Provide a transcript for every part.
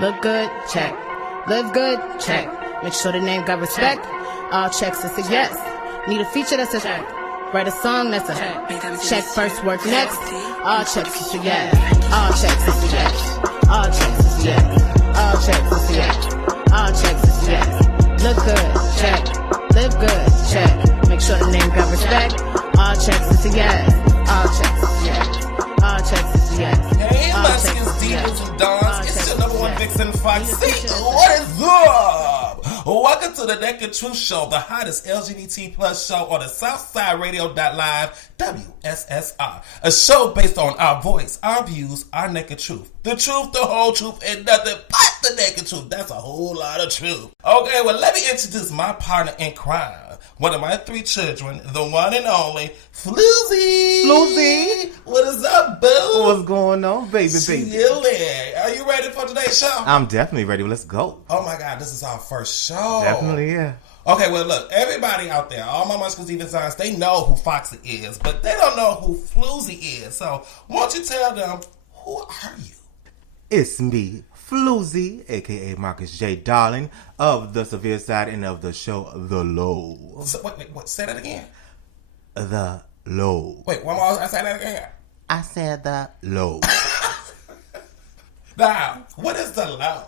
Look good, check. Live good, check. Make sure the name got respect. All checks is a yes. Need a feature that's a check. Write a song that's a check first, work next. All checks is a yes. All checks is a yes. All checks is a yes. All checks is a yes. All checks is a yes. Look good, check. Live good, check. Make sure the name got respect. All checks is a yes. All checks is a yes. All checks is a yes. Hey, Muskins, Divas, and Dons. It's your number one Vixen, Foxxie. What is up? Welcome to the Nekked Truth Show, the hottest LGBT plus show on the Southside Radio.live, WSSR. A show based on our voice, our views, our naked truth. The truth, the whole truth, and nothing but the naked truth. That's a whole lot of truth. Okay, well, let me introduce my partner in crime. One of my three children, the one and only, FluZ. FluZ. What is up, boo? What's going on, baby? Chillin'. Are you ready for today's show? I'm definitely ready. Let's go. Oh my God, this is our first show. Definitely, yeah. Okay, well, look, everybody out there, all my Muskins, even signs, they know who Foxxie is, but they don't know who FluZ is. So, why don't you tell them, who are you? It's me, FluZ, a.k.a. Marcus J. Darling, of the severe side and of the show The Low. So, wait, say that again. The Low. Wait, one more, I say that again. I said The Low. Now, what is The Low?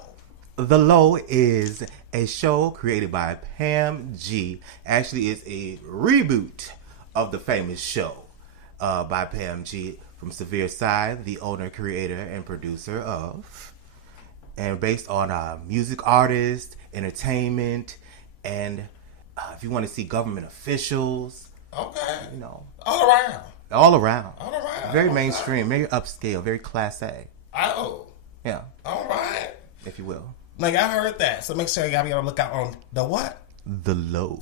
The Low is a show created by Pam G. Actually, it's a reboot of the famous show by Pam G. from Severe Side, the owner, creator, and producer of, and based on music artists, entertainment, and if you want to see government officials. Okay. You know. All around. All around. All around. Very okay. mainstream, very upscale, very class A. Oh. Yeah. All right. If you will. Like, I heard that. So make sure you gotta be on the lookout on the what? The Low.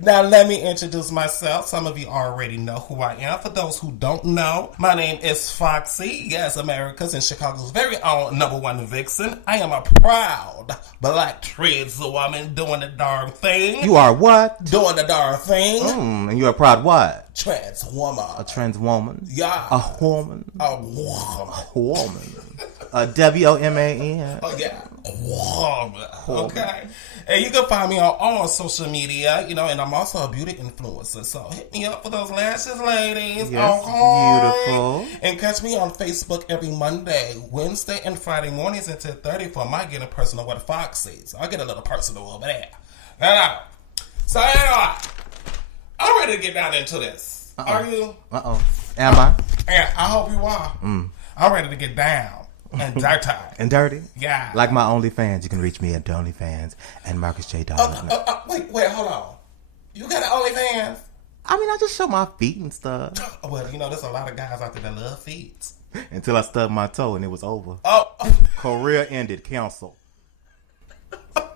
Now let me introduce myself. Some of you already know who I am. For those who don't know, my name is Foxxie. Yes, America's and Chicago's very own number one Vixen. I am a proud black trans woman doing the darn thing. You are what? Doing the darn thing. And you're a proud what? Trans woman. A trans woman? Yeah. A woman? A woman. A woman. A WOMAN. Oh, yeah. Woman. Okay. And you can find me on all social media, you know, and I'm also a beauty influencer. So hit me up for those lashes, ladies. Yes, okay? beautiful. And catch me on Facebook every Monday, Wednesday, and Friday mornings at 10:30 for my Getting Personal with Foxxie. So I'll get a little personal over there. Now, so anyway, I'm ready to get down into this. Are you? Am I? Yeah, I hope you are. I'm ready to get down. And dirty. And dirty? Yeah. Like my OnlyFans, you can reach me at the OnlyFans and Marcus J. Darling. Wait, hold on. You got an OnlyFans? I mean, I just show my feet and stuff. Well, you know, there's a lot of guys out there that love feet. Until I stubbed my toe and it was over. Oh. Career ended. Cancel. Okay,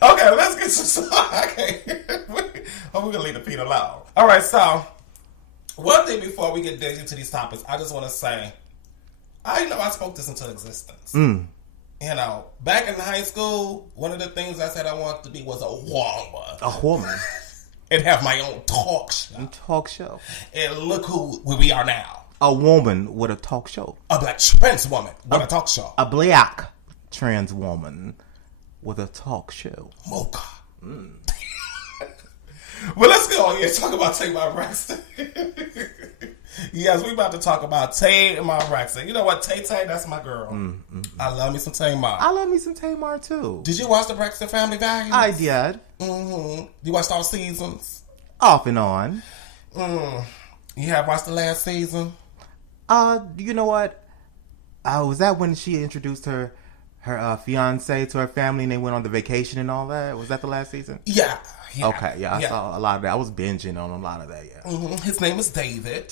let's get some. Okay. We're going to leave the feet alone. All right, so one thing before we get into these topics, I just want to say, I spoke this into existence. You know, back in high school, one of the things I said I wanted to be was a woman. A woman. And have my own talk show. Talk show. And look who we are now. A woman with a talk show. A black trans woman with a talk show. A black trans woman with a talk show. Mocha. Well, let's go here and talk about Tamar Braxton. Yes, we about to talk about Tamar Braxton. You know what, Tay-Tay, that's my girl. I love me some Tamar. I love me some Tamar, too. Did you watch the Braxton Family Values? I did. You watched all seasons? Off and on. You have watched the last season? You know what? Was that when she introduced her fiance to her family and they went on the vacation and all that? Was that the last season? Yeah. Okay, yeah, I saw a lot of that. I was binging on a lot of that, yeah. His name is David.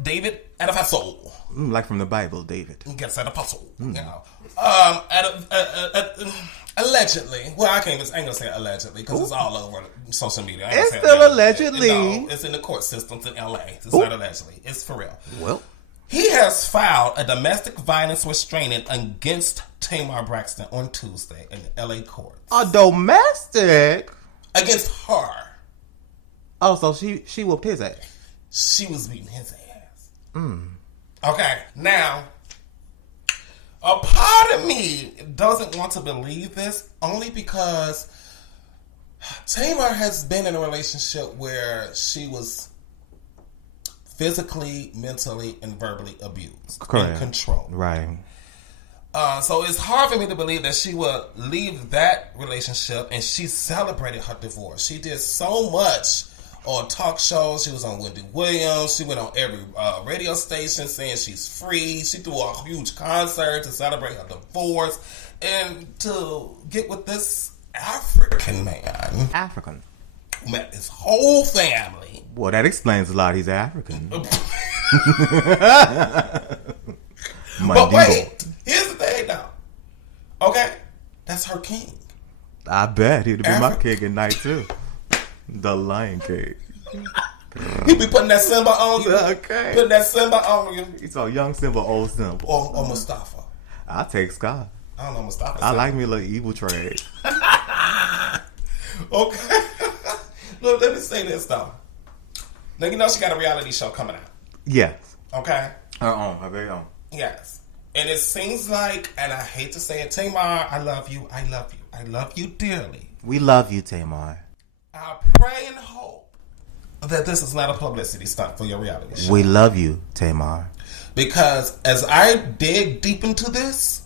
David Edifaso. Like from the Bible, David. Yes, Edifaso. You know. Allegedly. Well, I ain't gonna say allegedly because it's all over social media. It's still allegedly. No, it's in the court systems in LA. It's not allegedly. It's for real. Well. He has filed a domestic violence restraining against Tamar Braxton on Tuesday in the LA courts. A domestic? Against her. Oh, so she whooped his ass. She was beating his ass. Okay, now, A part of me doesn't want to believe this only because Tamar has been in a relationship where she was physically, mentally, and verbally abused. Correct. And controlled. Right. So it's hard for me to believe that she would leave that relationship, and she celebrated her divorce. She did so much on talk shows. She was on Wendy Williams. She went on every radio station saying she's free. She threw a huge concert to celebrate her divorce. And to get with this African man. African. Who met his whole family. Well, that explains a lot. He's African. But wait, here's the thing now. Okay? That's her king. I bet he'd be my king at night too. The Lion King. He be putting that Simba on you. Okay. Putting that Simba on you. He's so young Simba, old Simba. Or Mustafa. I'll take Scott. I don't know Mustafa. I like me a little evil trade. Okay. Look, let me say this though. Now you know she got a reality show coming out. Yes. Okay? Her own. Her very own. Yes. And it seems like, and I hate to say it, Tamar, I love you. I love you. I love you dearly. We love you, Tamar. I pray and hope that this is not a publicity stunt for your reality show. We love you, Tamar. Because as I dig deep into this,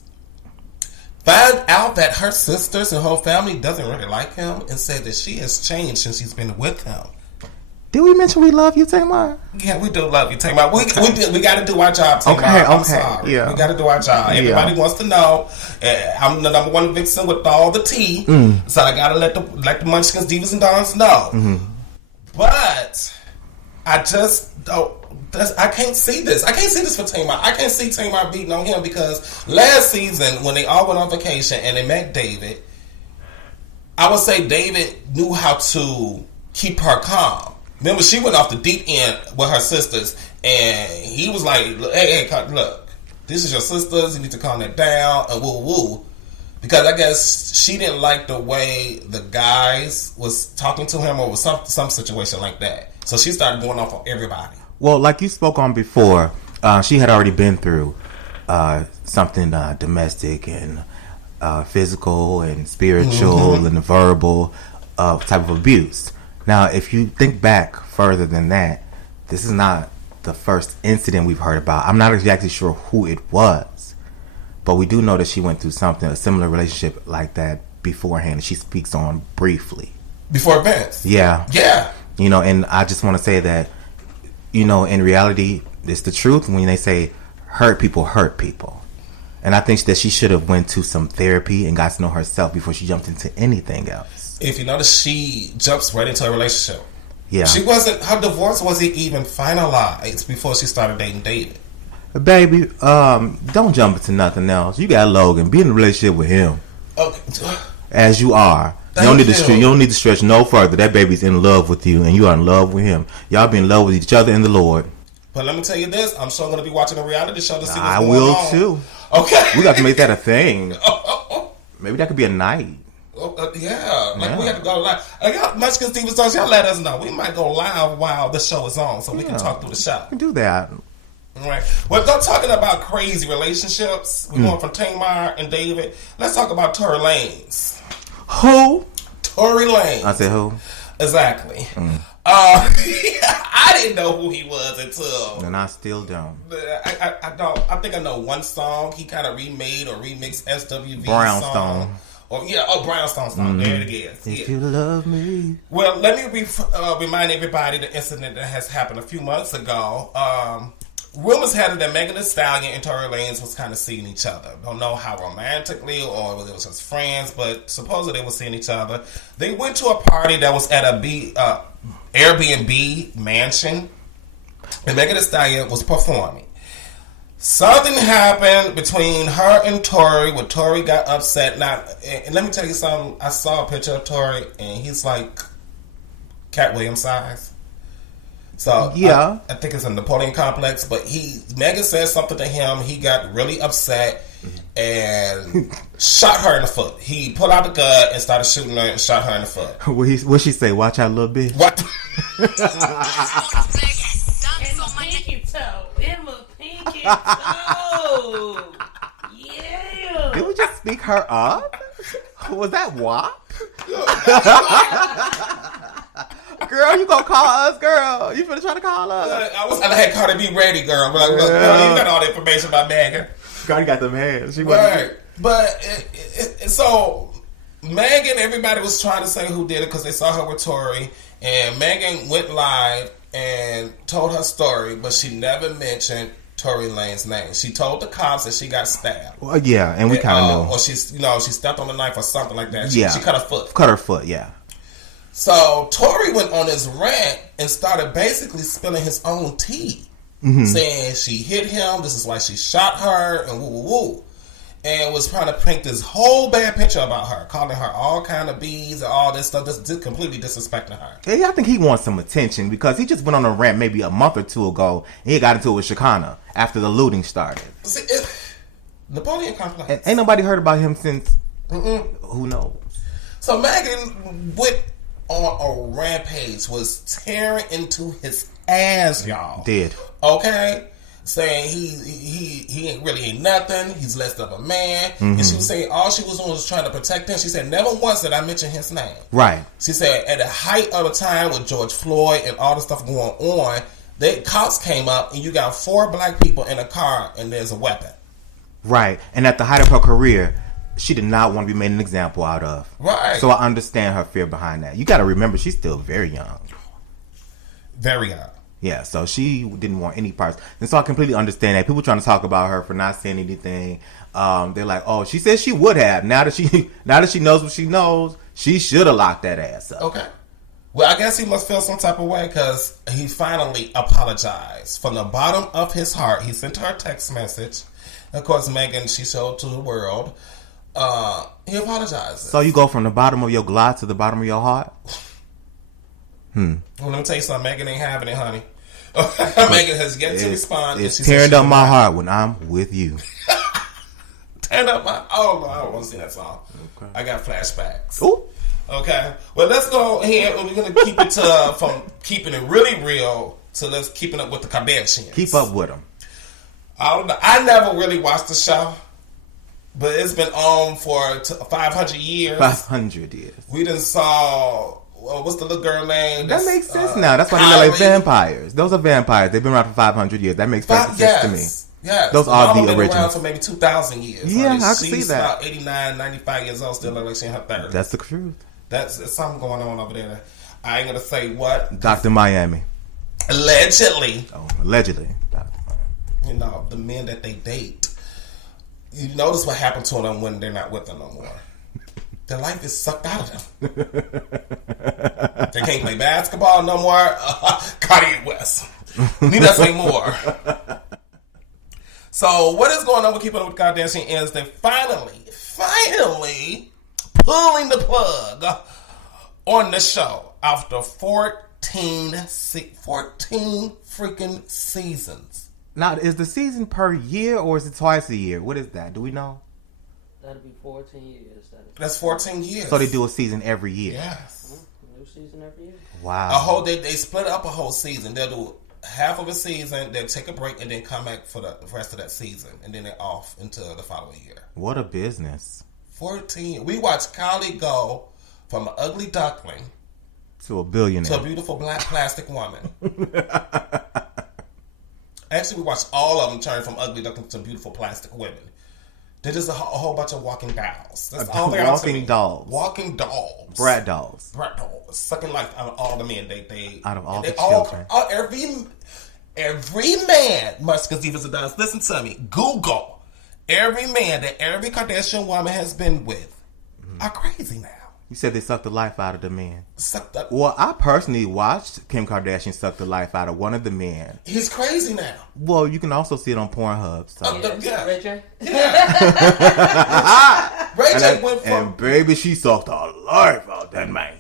find out that her sisters and her family doesn't really like him and said that she has changed since she's been with him. Did we mention we love you, Tamar? Yeah, we do love you, Tamar. We got to do our job, Tamar. Okay, I'm sorry. yeah. We got to do our job. Everybody wants to know. I'm the number one Vixen with all the tea, so I got to let the Munchkins, Divas, and Dons know. Mm-hmm. But I just don't. I can't see this. I can't see this for Tamar. I can't see Tamar beating on him because last season when they all went on vacation and they met David, I would say David knew how to keep her calm. Remember, she went off the deep end with her sisters, and he was like, hey, look, this is your sisters, you need to calm that down, and woo. Because I guess she didn't like the way the guys was talking to him or was some situation like that. So she started going off on everybody. Well, like you spoke on before, she had already been through something domestic and physical and spiritual and verbal type of abuse. Now, if you think back further than that, this is not the first incident we've heard about. I'm not exactly sure who it was, but we do know that she went through something, a similar relationship like that beforehand. She speaks on briefly. Before events? Yeah. Yeah. You know, and I just want to say that, you know, in reality, it's the truth when they say hurt people. And I think that she should have went to some therapy and got to know herself before she jumped into anything else. If you notice, she jumps right into a relationship. Yeah. Her divorce wasn't even finalized before she started dating David. Baby, don't jump into nothing else. You got Logan. Be in a relationship with him. Okay. As you are. You don't need to stretch no further. That baby's in love with you, and you are in love with him. Y'all be in love with each other in the Lord. But let me tell you this: I'm sure going to be watching a reality show to see what's I going will on. too. Okay, we got to make that a thing. Maybe that could be a night. Yeah, we have to go live. Much because Steve Stars, y'all let us know. We might go live while the show is on, so we can talk through the show. We can do that. All right. Well, not talking about crazy relationships. We're going from Tamar and David. Let's talk about Tory Lanez. Who? Tory Lanez. I said who? Exactly. I didn't know who he was until. And I still don't. I don't. I think I know one song he kind of remade or remixed SWV Brownstone. song. Brownstone song. There it is. If you love me. Well, let me remind everybody the incident that has happened a few months ago. Rumors had it that Megan Thee Stallion and Tory Lanez was kind of seeing each other. Don't know how romantically or whether it was just friends, but supposedly they were seeing each other. They went to a party that was at a Airbnb mansion, and Megan Thee Stallion was performing. Something happened between her and Tory where Tory got upset. Now, and let me tell you something. I saw a picture of Tory, and he's like Cat Williams size. So yeah, I think it's a Napoleon complex. But Megan said something to him. He got really upset and shot her in the foot. He pulled out the gun and started shooting her and shot her in the foot. What she say? Watch out, little bitch. What? Pinky toe. Yeah. Did we just speak her up? Was that WAP? Girl, you gonna call us, girl? You finna try to call us? I had Cardi B ready, girl. But like, look, girl, you got all the information about Megan. Cardi got them hands. She right. But so Megan, everybody was trying to say who did it because they saw her with Tory, and Megan went live and told her story, but she never mentioned Tory Lane's name. She told the cops that she got stabbed. Well, yeah, and we kind of know. Or she stepped on the knife or something like that. She cut her foot. Cut her foot, yeah. So Tory went on his rant and started basically spilling his own tea, saying she hit him. This is why she shot her, and woo woo woo, and was trying to paint this whole bad picture about her, calling her all kind of bees and all this stuff, just completely disrespecting her. Yeah, I think he wants some attention because he just went on a rant maybe a month or two ago, and he got into it with Shekinah after the looting started. See, Napoleon complex. And ain't nobody heard about him since. Who knows? So Megan went on a rampage, was tearing into his ass, y'all. Did. Okay? Saying he ain't nothing. He's less of a man. And she was saying all she was doing was trying to protect him. She said never once did I mention his name. Right. She said at the height of the time with George Floyd and all the stuff going on, cops came up and you got 4 black people in a car and there's a weapon. Right. And at the height of her career, she did not want to be made an example out of. Right. So I understand her fear behind that. You got to remember, she's still very young. Very young. Yeah, so she didn't want any parts. And so I completely understand that. People trying to talk about her for not saying anything. They're like, oh, she said she would have. Now that she knows what she knows, she should have locked that ass up. Okay. Well, I guess he must feel some type of way because he finally apologized. From the bottom of his heart, he sent her a text message. Of course, Megan, she showed to the world. He apologized. So you go from the bottom of your glide to the bottom of your heart? Well, let me tell you something. Megan ain't having it, honey. Megan has yet to respond. It's tearing up my heart when I'm with you. Tearing up my... Oh, no, I don't want to sing that song. Okay. I got flashbacks. Ooh. Okay. Well, let's go here. We're going to keep it to from keeping it really real to let's keeping up with the Kardashians. Keep up with them. I never really watched the show. But it's been on for 500 years. 500 years. We done saw... what's the little girl name? That makes sense now. That's why they look like vampires. Those are vampires. They've been around for 500 years. That makes perfect sense to me. Yes. Those are the been originals. Around for maybe 2,000 years. Yeah, I can see that. She's about 89, 95 years old, still like she's in her 30s. That's the truth. That's something going on over there. I ain't going to say what. Dr. Miami. Allegedly. Oh, allegedly. You know, the men that they date. You notice what happened to them when they're not with them no more. Their life is sucked out of them. They can't play basketball no more. Kanye West. Need us say more. So what is going on with Keeping Up with Kardashian is they finally pulling the plug on the show after 14 freaking seasons. Now, is the season per year or is it twice a year? What is that? Do we know? That'd be 14 years. That's 14 years. So they do a season every year. Yes. New season every year. Wow. They split up a whole season. They'll do half of a season, they'll take a break, and then come back for the rest of that season. And then they're off until the following year. What a business. 14. We watched Kylie go from an ugly duckling to a billionaire. To a beautiful black plastic woman. Actually, we watched all of them turn from ugly ducklings to beautiful plastic women. They're just a whole bunch of walking dolls. That's all they are. Walking dolls. Walking dolls. Brat dolls. Brat dolls. Sucking life out of all the men they out of all the children. Every man, much because even does. Listen to me. Google. Every man that every Kardashian woman has been with are crazy now. You said they sucked the life out of the men. Sucked up. Well, I personally watched Kim Kardashian suck the life out of one of the men. He's crazy now. Well, you can also see it on Pornhub. So. Yeah. Ray J? Yeah. Ray J went from... And baby, she sucked the life out that man.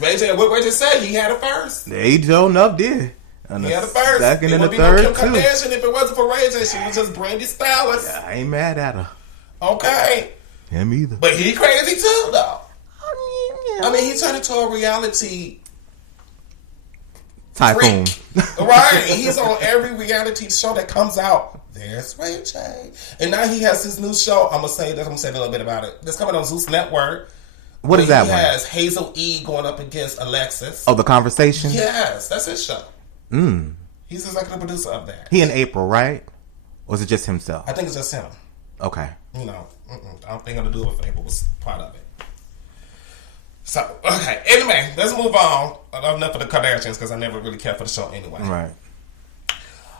Ray J, what Ray J said? He had it first. They don't up did. And he had it first. Second and the third, Kim too. Kardashian, if it wasn't for Ray J, she was just Brandy Stylist. Yeah, I ain't mad at her. Okay. Him either. But he crazy too, though. I mean, he turned into a reality Typhoon. Right. He's on every reality show that comes out. There's Ray J. And now he has his new show. I'm gonna say a little bit about it. That's coming on Zeus Network. What is that He one? has Hazel E going up against Alexis. Oh, The Conversation? Yes, that's his show. He's the executive producer of that. He in April, right? Or is it just himself? I think it's just him. Okay. I don't think I'm gonna do it if April was part of it. So, okay. Anyway, let's move on. Enough for the Kardashians because I never really cared for the show anyway. Right.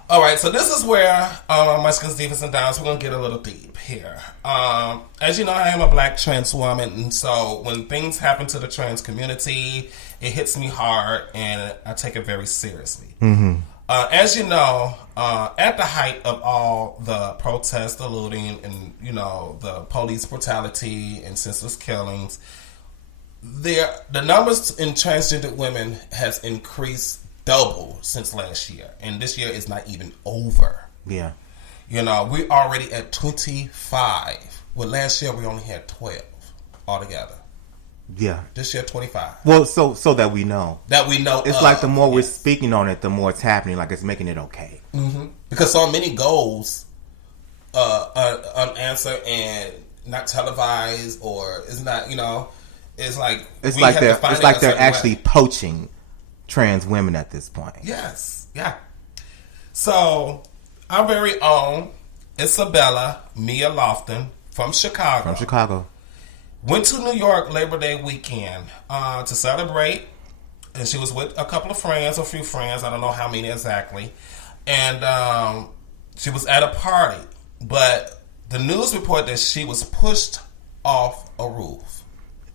All right, so this is where my skins, divas, and downs, we're going to get a little deep here. As you know, I am a black trans woman, and so when things happen to the trans community, it hits me hard, and I take it very seriously. As you know, at the height of all the protests, the looting, and, the police brutality and senseless killings, the numbers in transgender women has increased double since last year, and this year is not even over. Yeah. We're already at 25. Well, last year we only had 12 altogether. Yeah. This year 25. Well, so that we know. It's like the more we're speaking on it, the more it's happening. Like it's making it okay. Because so many goals unanswered and not televised, or it's not. It's like they're actually poaching trans women at this point. Yes. Yeah. So, our very own Isabella Mia Lofton from Chicago. Went to New York Labor Day weekend to celebrate. And she was with a few friends. I don't know how many exactly. And she was at a party. But the news report that she was pushed off a roof.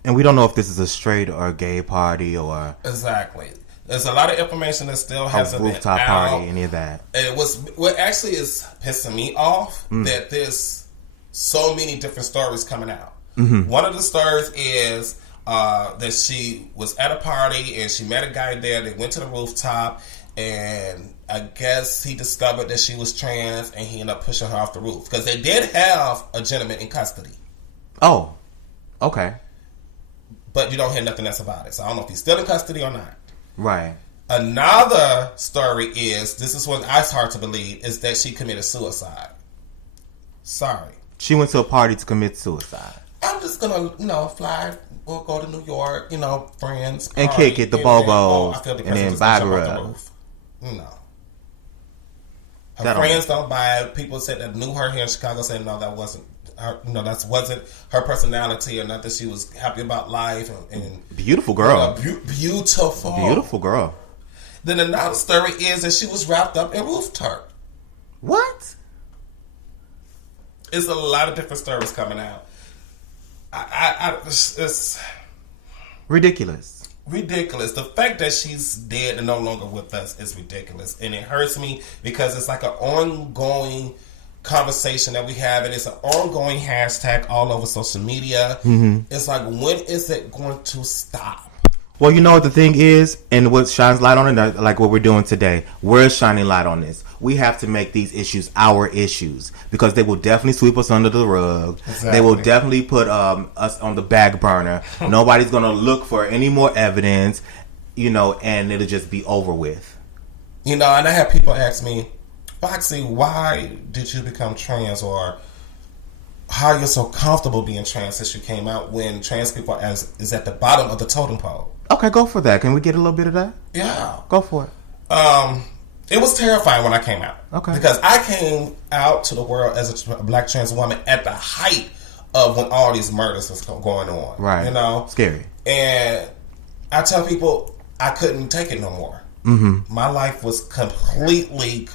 And we don't know if this is a straight or a gay party or... Exactly. There's a lot of information that still hasn't been out. Rooftop party, any of that. And it was what actually is pissing me off that there's so many different stories coming out. One of the stories is that she was at a party and she met a guy there. They went to the rooftop, and I guess he discovered that she was trans, and he ended up pushing her off the roof because they did have a gentleman in custody. Oh, okay. But you don't hear nothing else about it, so I don't know if he's still in custody or not. Right. Another story is, this is what it's hard to believe, is that she committed suicide. Sorry. She went to a party to commit suicide. I'm just going to, fly or go to New York, friends. And party, kick it, the bobos, and then buy her up. No. Her friends don't buy it. People said that knew her here in Chicago said, no, that wasn't her, that wasn't her personality, or not that she was happy about life. And beautiful girl. Beautiful girl. Then another story is that she was wrapped up in roof turf. What? It's a lot of different stories coming out. It's ridiculous. Ridiculous. The fact that she's dead and no longer with us is ridiculous, and it hurts me because it's like an ongoing conversation that we have, and it's an ongoing hashtag all over social media. It's like, when is it going to stop? Well, you know what the thing is, and what shines light on it, like what we're doing today, we're shining light on this. We have to make these issues our issues, because they will definitely sweep us under the rug. Exactly. They will definitely put us on the back burner. Nobody's going to look for any more evidence, and it'll just be over with. And I have people ask me, Foxxie, why did you become trans, or how you're so comfortable being trans since you came out, when trans people is at the bottom of the totem pole? Okay, go for that. Can we get a little bit of that? Yeah. Go for it. It was terrifying when I came out. Okay. Because I came out to the world as a black trans woman at the height of when all these murders was going on. Right. Scary. And I tell people I couldn't take it no more. My life was completely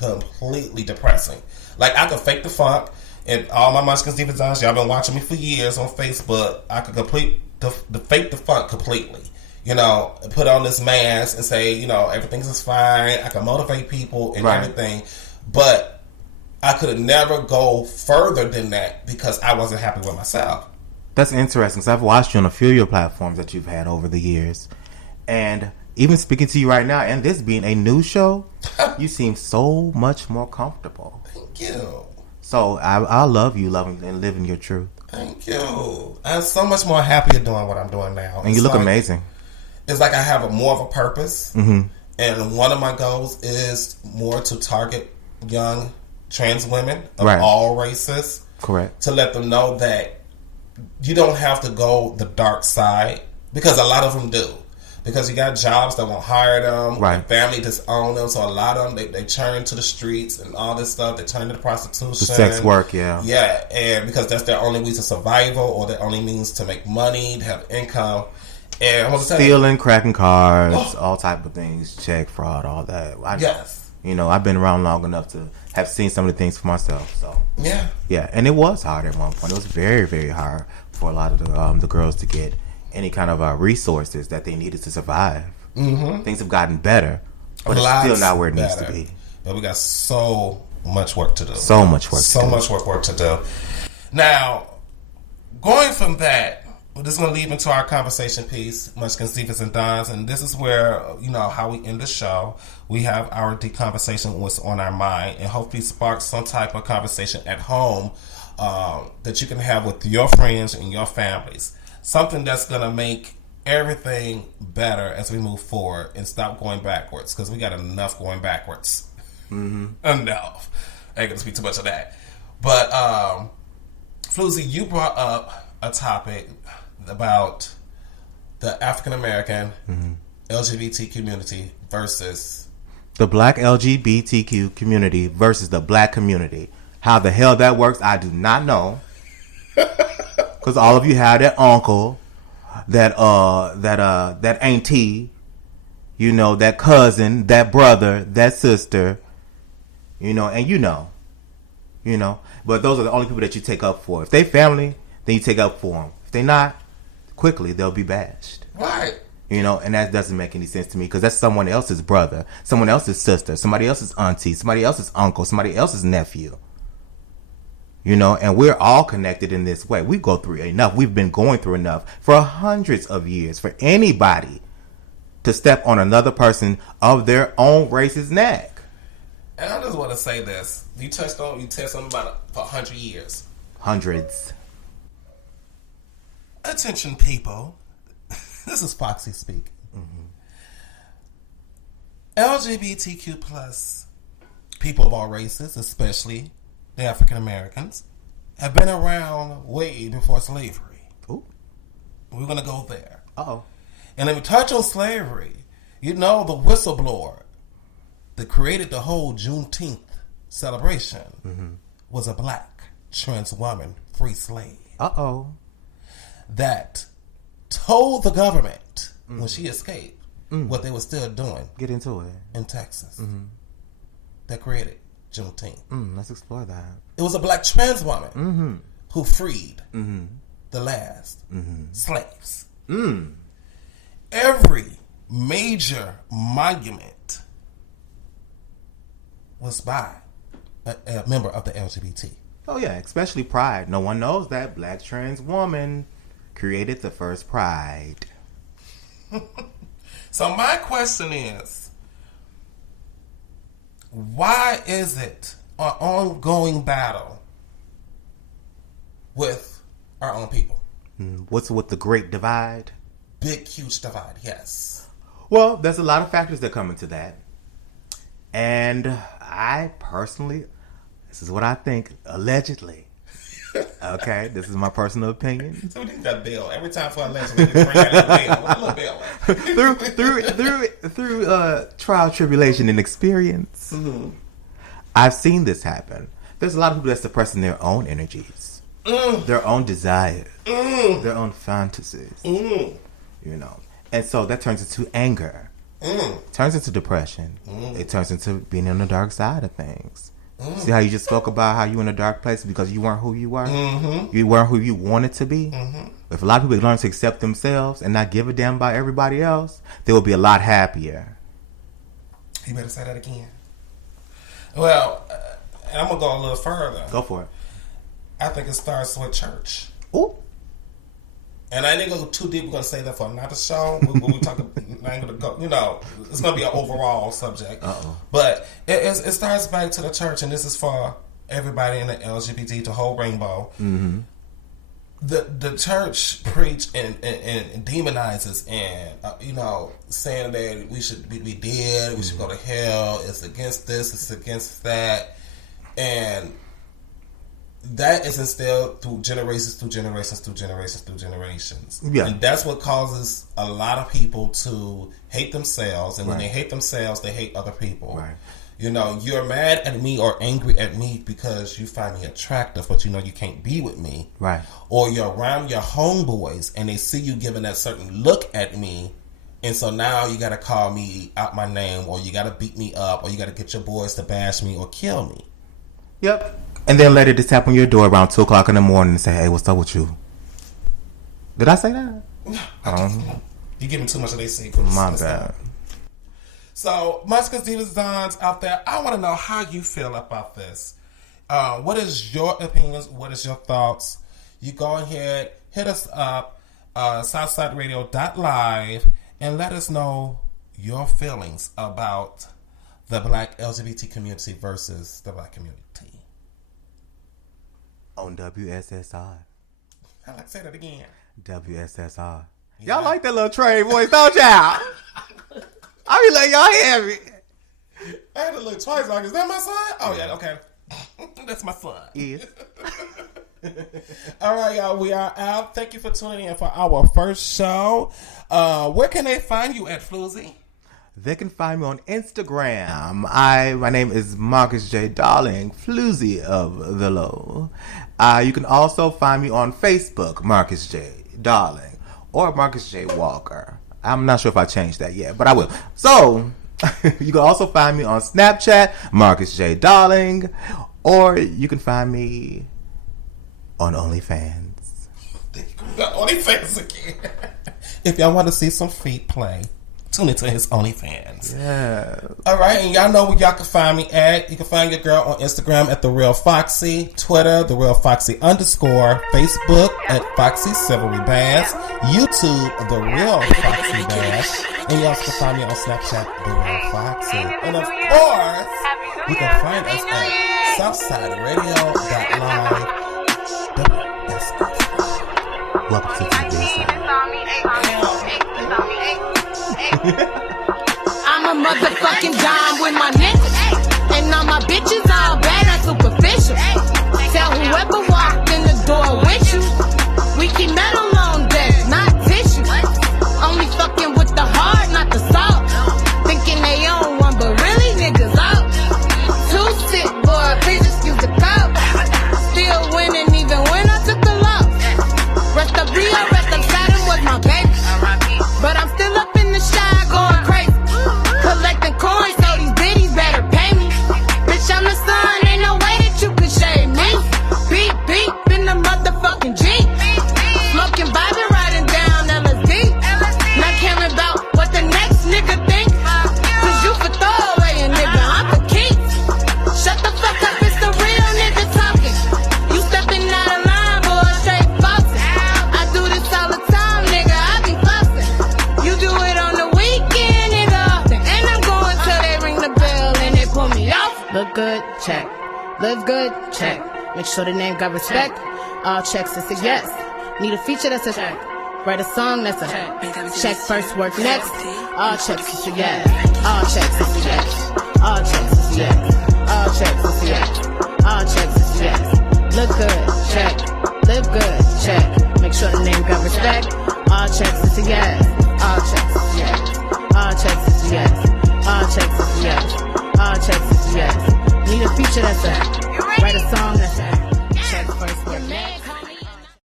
depressing. Like, I could fake the funk, and all my Munchkins Deep Designs, y'all been watching me for years on Facebook. I could fake the funk completely. Put on this mask and say, everything's is fine. I can motivate people and everything. But I could never go further than that because I wasn't happy with myself. That's interesting, because I've watched you on a few of your platforms that you've had over the years. And even speaking to you right now, and this being a new show, you seem so much more comfortable. Thank you. So I love you loving and living your truth. Thank you. I'm so much more happier doing what I'm doing now. And you look amazing. It's like I have more of a purpose. And one of my goals is more to target young trans women of Right. all races. Correct. To let them know that you don't have to go the dark side, because a lot of them do. Because you got jobs that won't hire them, right? Family disown them, so a lot of them they turn to the streets and all this stuff. They turn to the prostitution, the sex work, yeah, and because that's their only means of survival or their only means to make money, to have income. And I want to stealing, cracking cars, all type of things, check fraud, all that. Yes, I've been around long enough to have seen some of the things for myself. So yeah, and it was hard at one point. It was very, very hard for a lot of the girls to get any kind of resources that they needed to survive. Mm-hmm. Things have gotten better, but it's still not where it needs to be. But we got so much work to do. So much work to do. Now, going from that, this is going to lead into our conversation piece, Much Conceivers and Dons, and this is where, how we end the show. We have our deep conversation, what's on our mind, and hopefully spark some type of conversation at home that you can have with your friends and your families. Something that's going to make everything better as we move forward and stop going backwards, because we got enough going backwards. Mm-hmm. Enough. I ain't going to speak too much of that. But, FluZ, you brought up a topic about the African American LGBT community versus the Black LGBTQ community versus the Black community. How the hell that works, I do not know. Because all of you have that uncle, that auntie, that cousin, that brother, that sister, and but those are the only people that you take up for. If they family, then you take up for them. If they not, quickly they'll be bashed. Right. And that doesn't make any sense to me, because that's someone else's brother, someone else's sister, somebody else's auntie, somebody else's uncle, somebody else's nephew. And we're all connected in this way. We go through enough. We've been going through enough for hundreds of years for anybody to step on another person of their own race's neck. And I just want to say this. You said something about it for 100 years. Hundreds. Attention, people. This is Foxxie speaking. Mm-hmm. LGBTQ plus people of all races, especially the African Americans, have been around way before slavery. Ooh. We're going to go there. Uh-oh. And if we touch on slavery, the whistleblower that created the whole Juneteenth celebration was a black trans woman, free slave. Uh-oh. That told the government when she escaped what they were still doing. Get into it. In Texas. That created Juneteenth. Let's explore that. It was a black trans woman who freed the last slaves. Every major monument was by a member of the LGBT. Oh yeah, especially Pride. No one knows that black trans woman created the first Pride. So my question is, why is it an ongoing battle with our own people? What's with the Great Divide? Big, huge divide, yes. Well, there's a lot of factors that come into that. And I personally, this is what I think, allegedly. Okay, this is my personal opinion. So we need that bill. Every time for allegedly, we bring out that bill. What a little bill. through trial, tribulation, and experience, I've seen this happen. There's a lot of people that suppressing their own energies, their own desires, their own fantasies. And so that turns into anger, turns into depression. It turns into being on the dark side of things. See how you just spoke about how you in a dark place because you weren't who you were? You weren't who you wanted to be? If a lot of people learn to accept themselves and not give a damn about everybody else, they will be a lot happier. You better say that again. Well, and I'm going to go a little further. Go for it. I think it starts with church. Ooh. And I ain't going to go too deep. We're going to say that for another show. When we talk, I ain't going to go, it's going to be an overall subject. But it starts back to the church, and this is for everybody in the LGBT, the whole rainbow. the church preach and demonizes and saying that we should be dead, we should go to hell. It's against this, it's against that, and that is instilled through generations. Yeah, and that's what causes a lot of people to hate themselves, and when they hate themselves, they hate other people. Right. You're mad at me or angry at me because you find me attractive, but you can't be with me. Right. Or you're around your homeboys and they see you giving that certain look at me, and so now you got to call me out my name, or you got to beat me up, or you got to get your boys to bash me or kill me. Yep. And then later just tap on your door around 2 o'clock in the morning and say, hey, what's up with you? Did I say that? You giving too much of their secrets. My bad. So, Muscas, Divas, Dons out there, I want to know how you feel about this. What is your opinions? What is your thoughts? You go ahead, hit us up, southsideradio.live, and let us know your feelings about the black LGBT community versus the black community. On WSSR. I like to say that again. WSSR. Yeah. Y'all like that little trade voice, don't y'all? I be like, y'all heavy. I had to look twice. Like, is that my son? Oh, yeah, okay. That's my son. Yeah. All right, y'all. We are out. Thank you for tuning in for our first show. Where can they find you at, FluZ? They can find me on Instagram. My name is Marcus J. Darling, FluZ of the Low. You can also find me on Facebook, Marcus J. Darling, or Marcus J. Walker. I'm not sure if I changed that yet, but I will. So, you can also find me on Snapchat, Marcus J. Darling, or you can find me on OnlyFans. OnlyFans again. If y'all want to see some feet play, tune into his OnlyFans. Yeah. All right, and y'all know where y'all can find me at. You can find your girl on Instagram at TheRealFoxxie, Twitter, TheRealFoxxie_, Facebook at Foxxie Silvery Bass, YouTube, The Real Foxy Bass, and you also can find me on Snapchat, The Real Foxy. And of course, you can find us at SouthsideRadio.live. Welcome to the I'm a motherfucking dime with my niggas, and all my bitches all bad and superficial. Tell whoever walked in the door with you, we keep metal on deck, not tissue. Only fucking with the hard, not the soft. Thinking they own one, but really niggas out. Too sick, boy, please excuse the cop. Still winning even when I took the loss. Rest up Rio, rest up Saturn was my baby, but I'm still up in the shy going crazy. Collecting coins, so these biddies better pay me. Bitch, I'm the sun, ain't no way that you could shade me. Beep, beep, in the motherfucking Jeep. Smoking Bobby, riding down LSD. Not caring about what the next nigga think. Cause you could throw away a nigga, I'm the king. Shut the fuck up, it's the real nigga talking. You stepping out of line, boy, straight Foxxie. I do this all the time, nigga, I be flossing. You do it on the weekend, nigga, often. And I'm going till they ring the bell and they pull me off. Look good, check. Live good, check. Make sure the name got respect. All checks is a yes. Need a feature that's a check. Write a song that's a check first, work next. All checks is a yes. All checks is a yes. All checks is a yes. All checks is a yes. All checks is a yes. Look good, check.